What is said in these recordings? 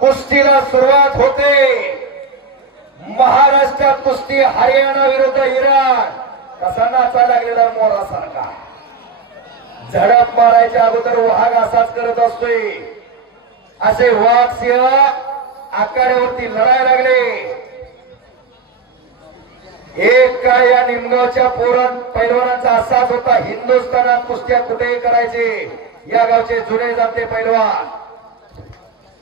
कुस्तीला सुरुवात होते। महाराष्ट्रात कुस्ती हरियाणा विरुद्ध इराण कसा नाचा लागलेला मोरासारखा झडप मारायच्या अगोदर वाघ असाच करत असतोय। असे वाघ सिंह आखाड्यावरती लढायला लागले। एक काळ या निमगावच्या पैलवानांचा असाच होता। हिंदुस्थानात कुस्त्या कुठेही करायचे या गावचे जुने जाणते पैलवान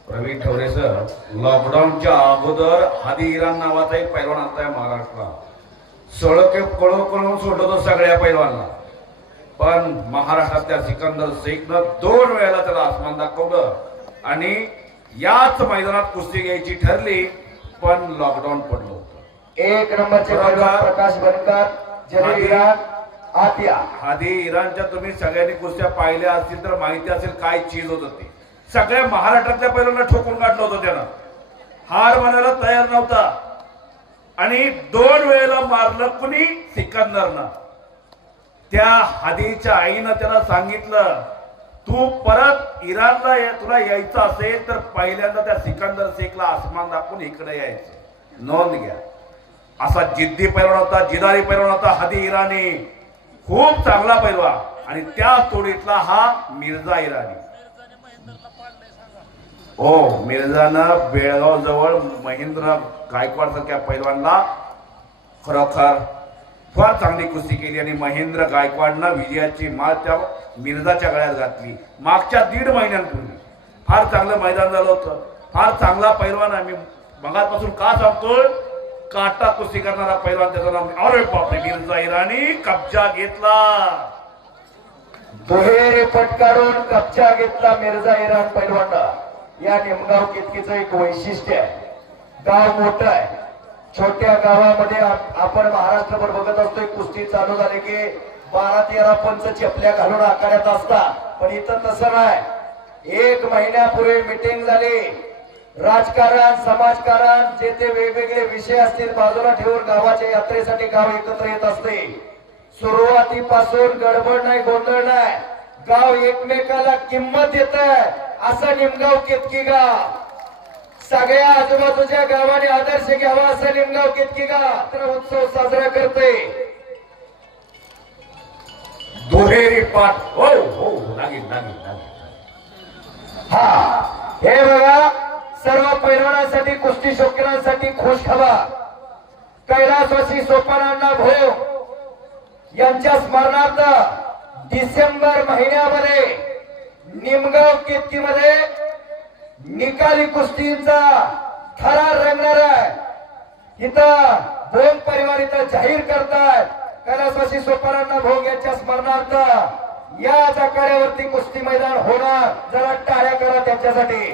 प्रवीण ठवरे सर, लॉकडाऊनच्या अगोदर हादी इराण नावाचा एक पैलवान आता महाराष्ट्रात सळके कळून सोडतो सगळ्या पैलवानला। पण महाराष्ट्रातल्या सिकंदर शेखनं 2 वेळेला त्याला आसमान दाखवलं आणि याच मैदानात कुस्ती घ्यायची ठरली, पण लॉकडाऊन पडलं होतं। 1 नंबरचे प्रकाश बनकर, जलील इराण, आतिया। हादी इराणच्या तुम्ही सगळ्यांनी कुस्त्या पाहिल्या असतील तर माहिती असेल काय चीज होत होती। सगळ्या महाराष्ट्रातल्या पैलवानांना ठोकून काढलं होतं त्यानं, हार मानायला तयार नव्हता आणि 2 वेळेला मारलं कुणी, सिकंदरनं। त्या हादीच्या आईनं त्याला सांगितलं, तू परत इराणला तुला यायचं असेल तर पहिल्यांदा त्या सिकंदर शेखला आसमान दाखवून इकडे यायचं, नोंद घ्या। असा जिद्दी पैलवान होता, जिदारी पैलवान होता हादी इराणी, खूप चांगला पैलवान। आणि त्या तोडीतला हा मिर्झा इराणी। हो, मिर्झानं बेळगाव जवळ महेंद्र गायकवाड सारख्या पैलवानला खरोखर फार चांगली कुस्ती केली आणि महेंद्र गायकवाडनं विजयाची माळ त्या मिर्झाच्या गळ्यात घातली मागच्या 1.5 महिन्यांपूर्वी। फार चांगलं मैदान झालं होतं, फार चांगला पैलवान। आम्ही मगापासून का सांगतोय, काटा कुस्ती करणारा पैलवान त्याचं नाव, अरे बापरे, मिर्झा इराणी कब्जा घेतला, दुहेरी पटकारून कब्जा घेतला मिर्झा इराण पैलवान। या निमगाव केतकीचं एक वैशिष्ट्य आहे, गाव मोठं आहे, छोट्या गावामध्ये आपण महाराष्ट्रभर बघत असतोय कुस्ती चालू झाली की 12-13 पंच चपल्या घालून आखाड्यात असतात, पण इथं तसं नाही। 1 महिन्यापूर्वी मीटिंग झाली, राजकारण समाजकारण जे ते वेगवेगळे विषय असतील बाजूला ठेवून गावाच्या यात्रेसाठी गाव एकत्र येत असते। सुरुवातीपासून गडबड नाही, गोंधळ नाही, गाव एकमेकाला किंमत देत आहे असं निमगाव केतकी गाव। सगळ्या आजूबाजूच्या गावाने आदर्श घ्यावा असं निमगाव केतकी गाव उत्सव साजरा करते। दुहेरी पाठ, हो हो, लागेल लागेल लागेल। हा, हे बघा, सर्व पैलवानांसाठी, कुस्ती शौकीनांसाठी खुश खबर। कैलासवासी सोपानांना भोग यांच्या स्मरणार्थ डिसेंबर महिन्यामध्ये निमगाव केतकीमध्ये निकाली कुस्तीचा थरार रंगणार आहे। इथं भोग परिवार इथं जाहीर करतायत, कैलासवासी सोपानांना भोग यांच्या स्मरणार्थ याच आखाड्यावरती कुस्ती मैदान होणार। जरा टाळ्या करा त्यांच्यासाठी।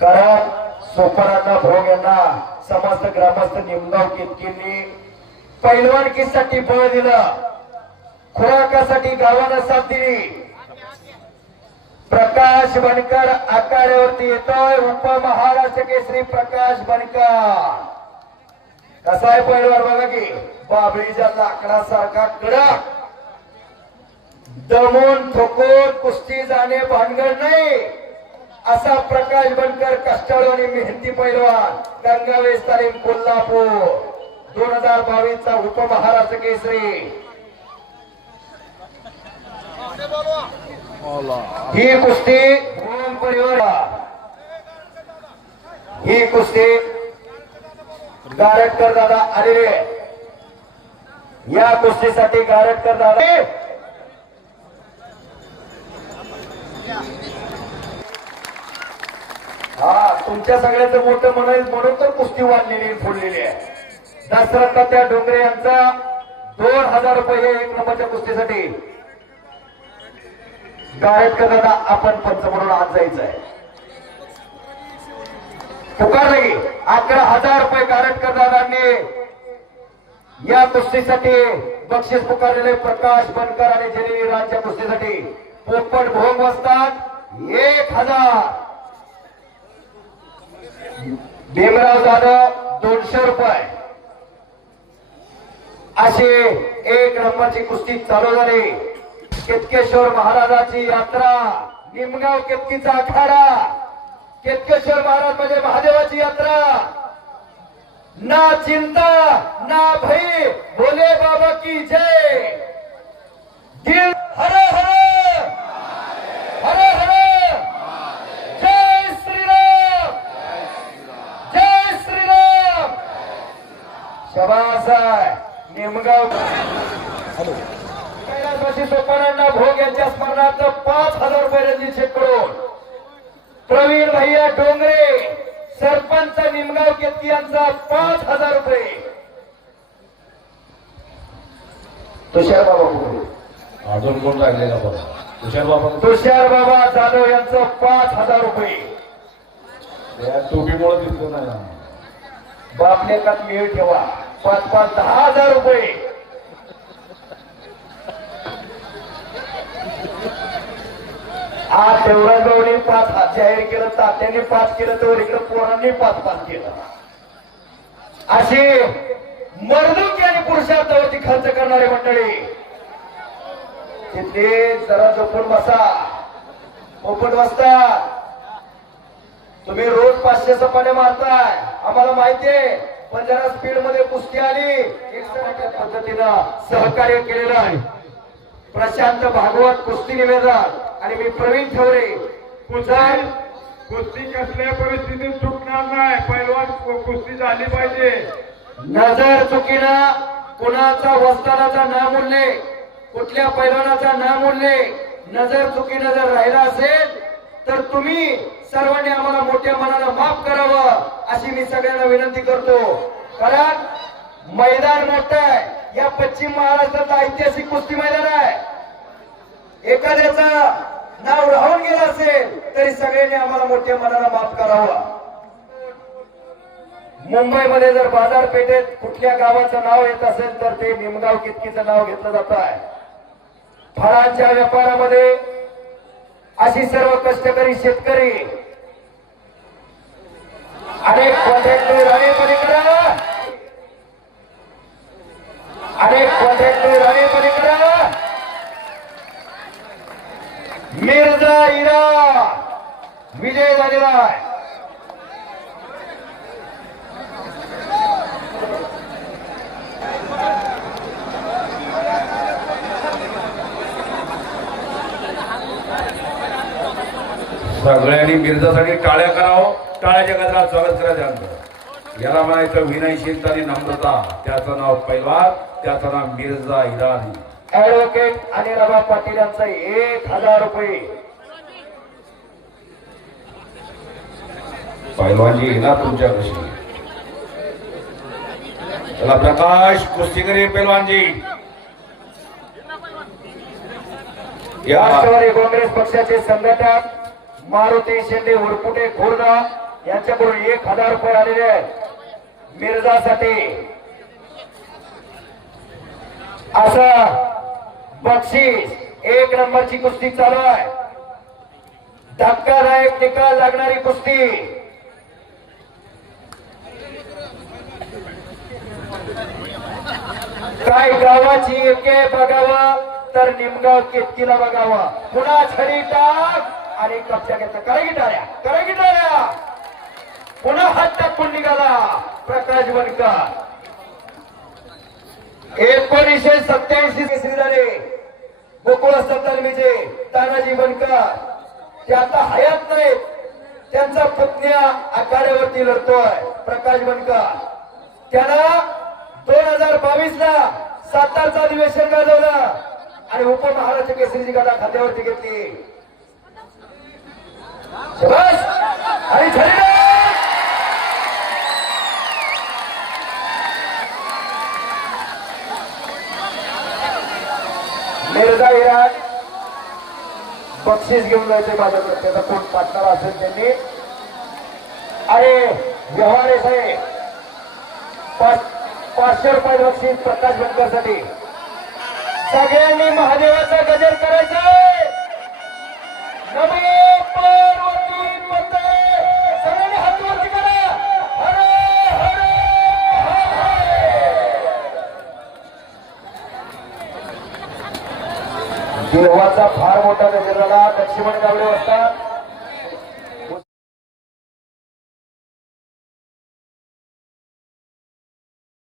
कारण सोपानांना भोग यांना समस्त ग्रामस्थ निमगाव केतकींनी पैलवानकीसाठी बळ दिलं, खुराकासाठी गावाला साथ दिली। प्रकाश बनकर आखाड्यावरती येतोय, उपमहाराष्ट्र केसरी प्रकाश बनकर। कसा आहे पैलवान बघा की, बाबळीच्या लाकडासारखा कडक, दमून थोकून कुस्ती जाणे भानगड नाही असा प्रकाश बनकर कष्टाळू आणि मेहनती पैलवान। गंगावेस तालीम कोल्हापूर 2022 चा उपमहाराष्ट्र केसरी। ही कुस्ती भोग परिवार, ही कुस्ती गारटकर दादा आलेले। या कुस्तीसाठी गारटकर दादा हा, तुमच्या सगळ्याचं मोठं म्हणून तर कुस्ती वाढलेली फोडलेली आहे। दशरथ त्या डोंगरे यांचा 2000 रुपये 1 नंबरच्या कुस्तीसाठी। गारटकर दादा, आपण पंच म्हणून आज जायचं आहे, पुकार नाही। 11,000 रुपये गारटकर दादांनी या कुस्तीसाठी बक्षीस पुकारलेले प्रकाश बनकर आणि जलील इराणच्या कुस्तीसाठी। पोपट भोग वस्तात 1000, भीमराव जाधव 200 रुपये। अशी 1 नंबरची कुस्ती चालू झाली। केतकेश्वर महाराजाची यात्रा, निमगाव केतकीचा आखाडा. केतकेश्वर महाराज म्हणजे महादेवाची यात्रा. ना चिंता ना भय, भोले बाबा की जय. दिल हर हर हर हर, जय श्रीराम, जय श्रीराम. शबास आहे निमगाव. कैलासवासी सोपानांना भोग यांच्या स्मरणार्थ 5,000 रुपये रणजित शेटकडून. प्रवीण भैया डोंगरे सरपंच निमगाव केतकी यांचा 5,000 रुपये. तुषार बाबा पुढे. अजून कोण लागले का बघा. तुषार बाबा जाधव यांचं 5,000 रुपये. टोपीमुळे दिसलं नाही. बापलेकात मेळ ठेवा. 5-5 10,000 रुपये. आज देवराजबावनी 5 जाहीर केलं, तात्यांनी 5 केलं, तर इकडे पोरांनी 5-5 केलं. अशी मर्दुकी आणि पुरुषार्थावरती खर्च करणारी मंडळी तिथे जरा जपून बसा. ओपन बसता. तुम्ही रोज 500 सपाट्या मारताय आम्हाला माहितीये, पण जरा स्पीड मध्ये कुस्ती आली एकसारख्या पद्धतीनं सहकार्य केलेलं आहे. प्रशांत भागवत कुस्ती निवेदन आणि मी प्रवीण ठेवरे. कुस्ती कसल्या परिस्थितीत चुकणार नाही. पैलवान कुस्ती झाली पाहिजे. नजर चुकीनं कुणाचा वस्तादाचा नाम उल्लेख, कुठल्या पैलवानाचा नाम उल्लेख नजर चुकीनं जर राहिला असेल तर तुम्ही सर्वांनी आम्हाला मोठ्या मनानं माफ करावं अशी मी सगळ्यांना विनंती करतो. कारण मैदान मोठं आहे. या पश्चिम महाराष्ट्राचं ऐतिहासिक कुस्ती मैदान आहे. एखाद्याचं नाव राहून गेलं असेल तरी सगळ्यांनी आम्हाला मोठ्या मनानं माफ करावं. मुंबईमध्ये जर बाजारपेठेत कुठल्या गावाचं नाव येत असेल तर ते निमगाव केतकीचं नाव घेतलं जात आहे. फळांच्या व्यापारामध्ये अशी सर्व कष्टकरी शेतकरी अनेक कॉन्ट्रॅक्टर मिर्झा इरा विजय झालेला आहे. सगळ्यांनी मिर्झासाठी टाळ्या करावं. टाळ्याच्या गजरात स्वागत करायचं. याला म्हणायचं विनयशीलता आणि नम्रता. त्याचं नाव पैलवान, त्याचं नाव मिर्झा इराणी. ऍडव्होकेट अनिलबाई पाटील यांचा 1,000 रुपये. पैलवानजी येणार तुमच्यापाशी. चला प्रकाश कुस्तीगरी पैलवानजी या. राष्ट्रवादी काँग्रेस पक्षाचे संघटक मारुती शिंदे उरपुटे खुर्दा यांच्याकडून 1,000 रुपये आलेले आहेत मिर्झासाठी. असं बक्षीस 1 नंबरची कुस्ती चालू आहे. धक्कादायक निकाल लागणारी कुस्ती. काय गावाची एके बघावं तर निमगाव केतकीला बघावं. पुन्हा छडी टाक आणि कब्जा घेतला. करा गिटाऱ्या. पुन्हा हात टाकून निघाला प्रकाश बनकर. 1987 केसरी झाले गोकुळ सत्तालमीचे तानाजी बनकर. ते आता हयात नाहीत. त्यांचा पुतण्या आखाड्यावरती लढतोय प्रकाश बनकर. त्याला 2022 ला सातारचं अधिवेशन गाजवलं आणि उपमहाराष्ट्र केसरीची गदा खात्यावरती घेतली. शाबास आणि मिर्झा इराण बक्षीस घेऊन जायचे माझ्याकडे. त्याचा कोण पार्टनर असेल त्यांनी. अरे व्यवहार साहेब 500 रुपये बक्षीस प्रकाश बनकरसाठी. सगळ्यांनी महादेवाचा गजर करायचा. नमो पार्वती पते. सगळ्यांनी हात वरती करा. हर हर हर. देवा मित्राला लक्ष्मण गावडे असतात